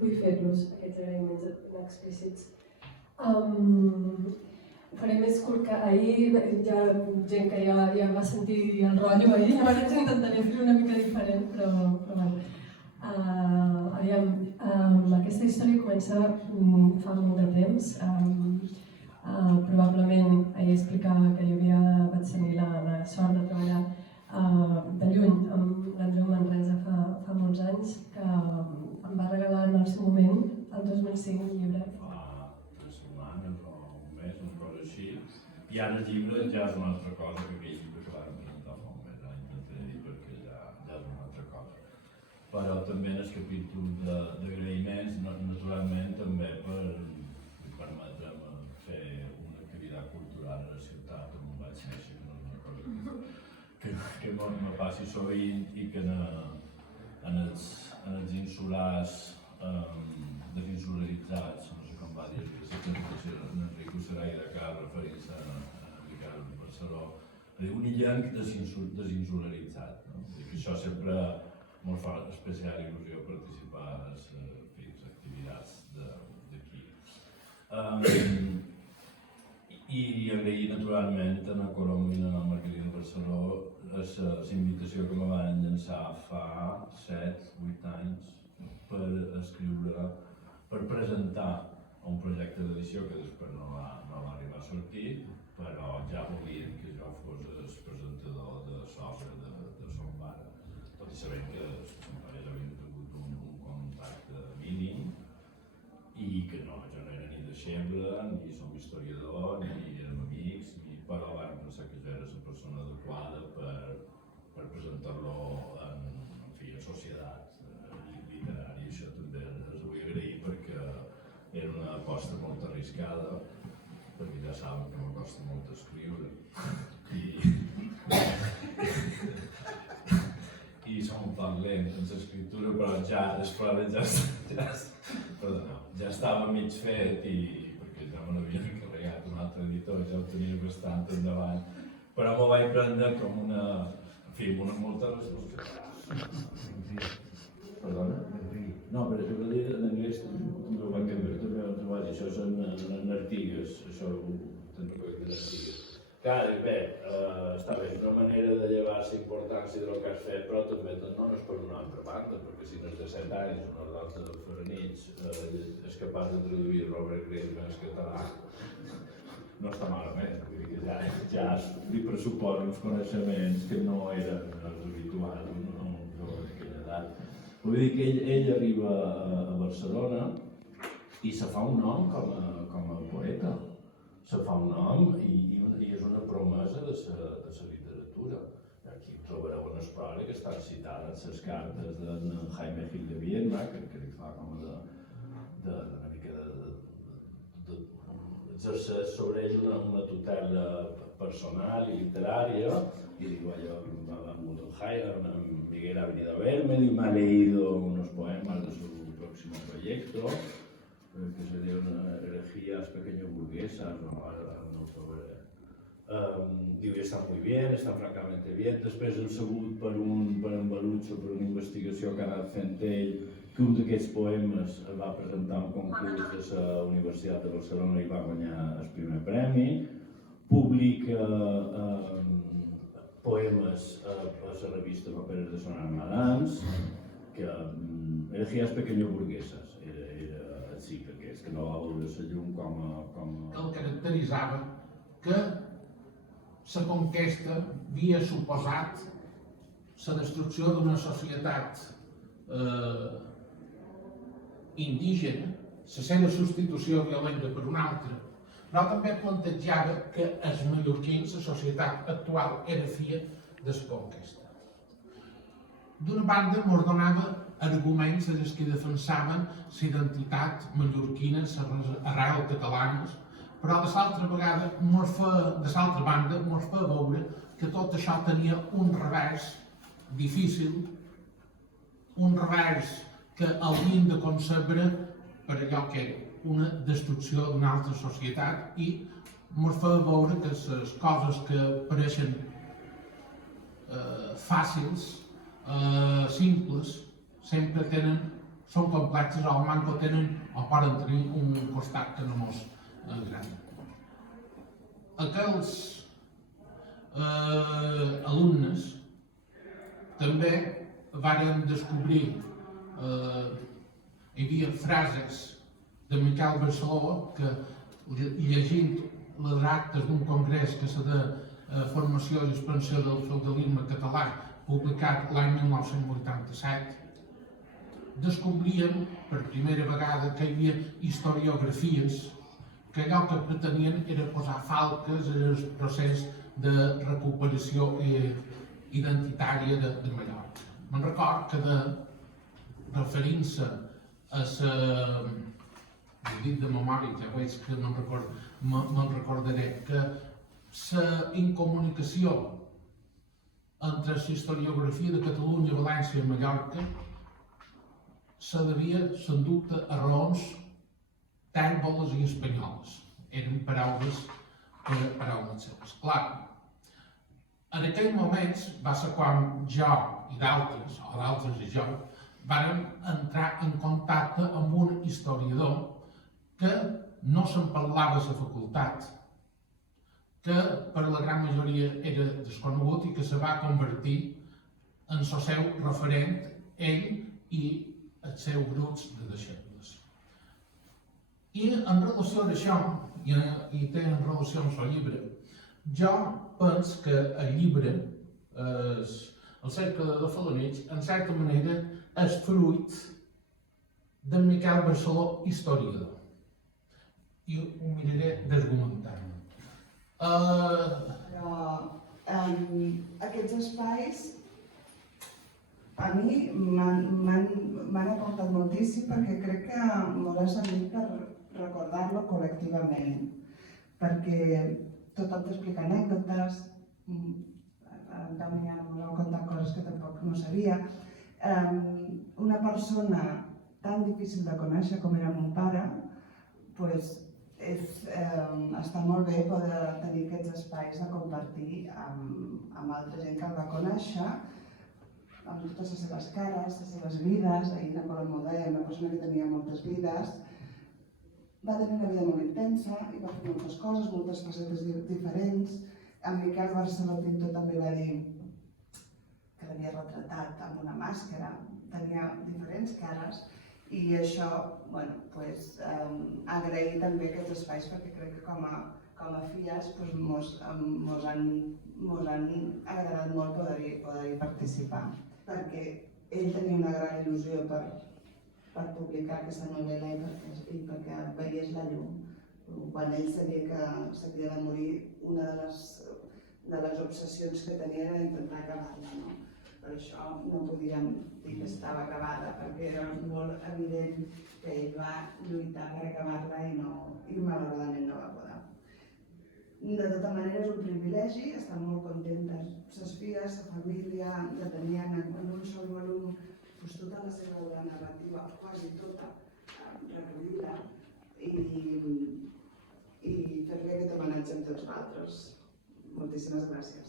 vull fer-los, aquests agraïments explícits. Faré més curt que ahir, hi ha gent que ja va sentir el rotllo ahir, llavors intentaré fer-ho una mica diferent, però bueno. Aviam, aquesta història comença fa molt de temps. Probablement ahir explicava que jo vaig tenir la sort de treballar de lluny amb l'Andreu Manresa fa molts anys, que em va regalar en el seu moment, el 2005, un llibre. Fa 3 setmanes o un mes, una cosa així. I ara el llibre ja és una altra cosa que aquell llibre que vam presentar fa un mes, intentaré dir perquè ja és una altra cosa. Però també en el capítol d'agraïments, naturalment també per permetre'm fer una activitat cultural a la ciutat on vaig néixer, que no és una cosa que me passi sovint i que en els insulars desinsularitzats, no sé com va dir, en Enrico Sarai de Car, referint-se a Miquel Barceló, un illenc desinsularitzat. Això sempre me'n fa especial il·lusió participar a les activitats d'aquí. I agrair naturalment a la Colom i a la Margarida Barceló la invitació que me van llançar fa 7-8 anys per escriure, per presentar un projecte d'edició que després no va arribar a sortir, però ja volien que jo fos el presentador de l'obra de Son Pare, tot i sabent que Son Pare ja havien tingut un contacte mínim i que jo no era ni deixeble, ni som historiador, ni érem amics, però vam pensar que jo era la persona adequada per presentar-lo en societat literària. I això també els vull agrair perquè era una aposta molt arriscada, perquè ja saben que m'acosta molt escriure i som un poc lent en l'escriptura, però ja estava mig fet i perquè ja me n'havien encarregat un altre editor, ja ho tenia bastant endavant, però m'ho vaig prendre com una molta responsabilitat. Perdona? No, però això que dic en anglès no va canviar, també vaig dir, això són artigues, això ho tens recollit d'artigues. Clar, bé, està bé, és una manera de llevar-se importància del que has fet, però també no és per una altra banda, perquè si no és de 7 anys, una dota de Feranits és capaç de traduir Robert Graves en català, no està malament, vull dir que ja li pressuposa uns coneixements que no eren els habituals en aquella edat. Vull dir que ell arriba a Barcelona i se fa un nom com a poeta, se fa un nom i és una promesa de la literatura. Aquí trobareu una història que estan citades en les cartes d'en Jaime Gil de Viedma, que li fa com una mica exercer sobre ell una tutela personal y literaria, y digo, yo Miguel ha venido a verme y me ha leído unos poemas de su próximo proyecto, que sería una herejía pequeño burguesas, diu, i està molt bé, està francamente bé. Després hem sabut per un Balucho, per una investigació que ha anat fent ell, que un d'aquests poemes es va presentar a un concurs de la Universitat de Barcelona i va guanyar el primer premi. Publica poemes a la revista Papeles de Sonar Madams, que herejías pequeño burguesas, era així, perquè és que no va veure la llum com a... El caracteritzava que la conquesta havia suposat la destrucció d'una societat indígena, la seva substitució violenta per una altra, però també plantejava que els mallorquins, la societat actual, era fia de la conquesta. D'una banda, ens donava arguments els que defensaven la identitat mallorquina, les arrels catalanes, però de l'altra banda ens fa veure que tot això tenia un revers difícil, un revers que haurien de concebre per allò que era una destrucció d'una altra societat i ens fa veure que les coses que pareixen fàcils, simples, sempre tenen són complexes o manco tenen o poden tenir un costat que no mos agrada. Aquells alumnes també varen descobrir hi havia frases de Miquel Barceló que, llegint les actes d'un congrés que s'ha de formació i expansió del feudalisme català, publicat l'any 1987, descobrien per primera vegada que hi havia historiografies que allò que pretenien era posar falques en el procés de recuperació identitària de Mallorca. Me'n record que referint-se a la... Ho dic de memòria, ja veig que me'n recordaré, que la incomunicació entre la historiografia de Catalunya, València i Mallorca se devia, sens dubte, a raons tèrboles i espanyoles. Eren paraules seves. Clar, en aquells moments va ser quan jo i d'altres, o d'altres i jo, vàrem entrar en contacte amb un historiador que no se'n parlava a la facultat, que per la gran majoria era desconegut i que se va convertir en el seu referent, ell i els seus grups de deixebles. I en relació amb això, i té en relació amb el llibre, jo penso que el llibre, el cercle de Felanitx, en certa manera, és fruit d'en Miquel Barceló, historiador. I ho miraré d'argumentar-me. Però aquests espais a mi m'han aportat moltíssim perquè crec que m'haurà servit per recordar-lo col·lectivament. Perquè tothom t'explica anècdotes, en Jaume ja no m'ha contat coses que tampoc no sabia. Una persona tan difícil de conèixer com era mon pare, està molt bé poder tenir aquests espais de compartir amb altra gent que el va conèixer, amb totes les seves cares, les seves vides. Ahir en Colom Modé, una persona que tenia moltes vides, va tenir una vida molt intensa i va fer moltes coses, moltes facetes diferents. En Miquel Barceló Pintor també va dir que l'havia retratat amb una màscara, tenia diferents cares. I això, agrair també aquests espais perquè crec que com a FIAS mos han agradat molt poder-hi participar. Perquè ell tenia una gran il·lusió per publicar aquesta novel·la i perquè veiés la llum. Quan ell sabia que s'havia de morir, una de les obsessions que tenia era intentar acabar-la. Per això no podíem dir que estava acabada, perquè era molt evident que ell va lluitar per acabar-la i malauradament no va poder. De tota manera és un privilegi, estan molt contentes les filles, la família, de tenir en un sol volum tota la seva narrativa, quasi tota, recollida, i fer-li aquest homenatge amb tots nosaltres. Moltíssimes gràcies.